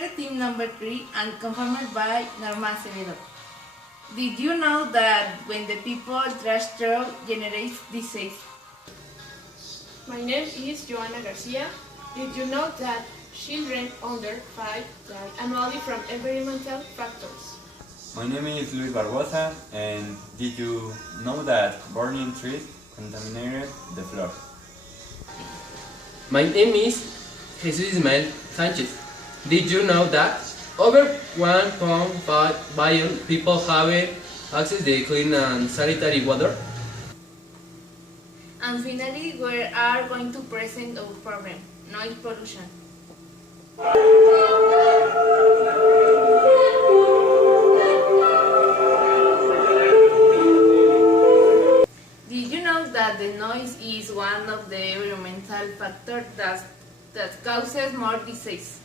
the team number 3 and confirmed by Norma Acevedo. Did you know that when the people trash throw generates disease? My name is Joana Garcia. Did you know that children under 5 die annually from environmental factors? My name is Luis Barbosa, and did you know that burning trees contaminated the floor? My name is Jesus Ismael Sanchez. Did you know that over 1.5 billion people have access to clean and sanitary water? And finally, we are going to present our problem, noise pollution. Did you know that the noise is one of the environmental factors that causes more disease?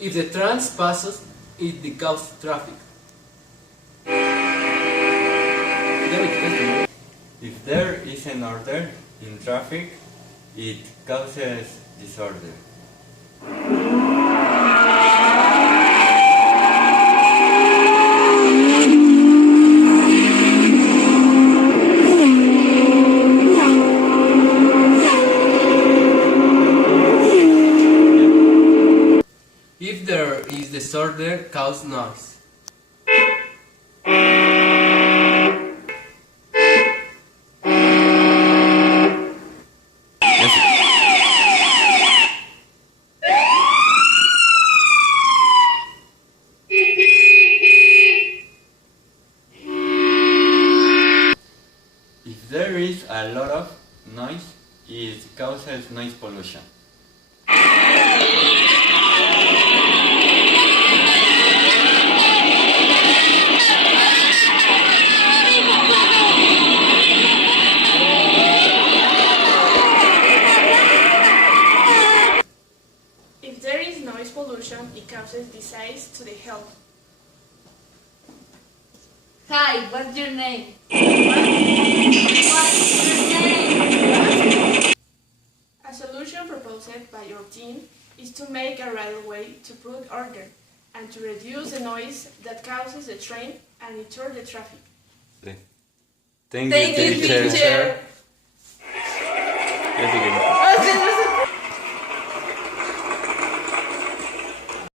If the train passes, it causes traffic. If there is an order in traffic, it causes disorder. If there is disorder, cause noise. If there is a lot of noise, it causes noise pollution. If there is noise pollution, it causes disease to the health. Hi, what's your name? What's your name? A solution proposed by your team is to make a railway to put order and to reduce the noise that causes the train and deter the traffic. Thank Thank you, teacher.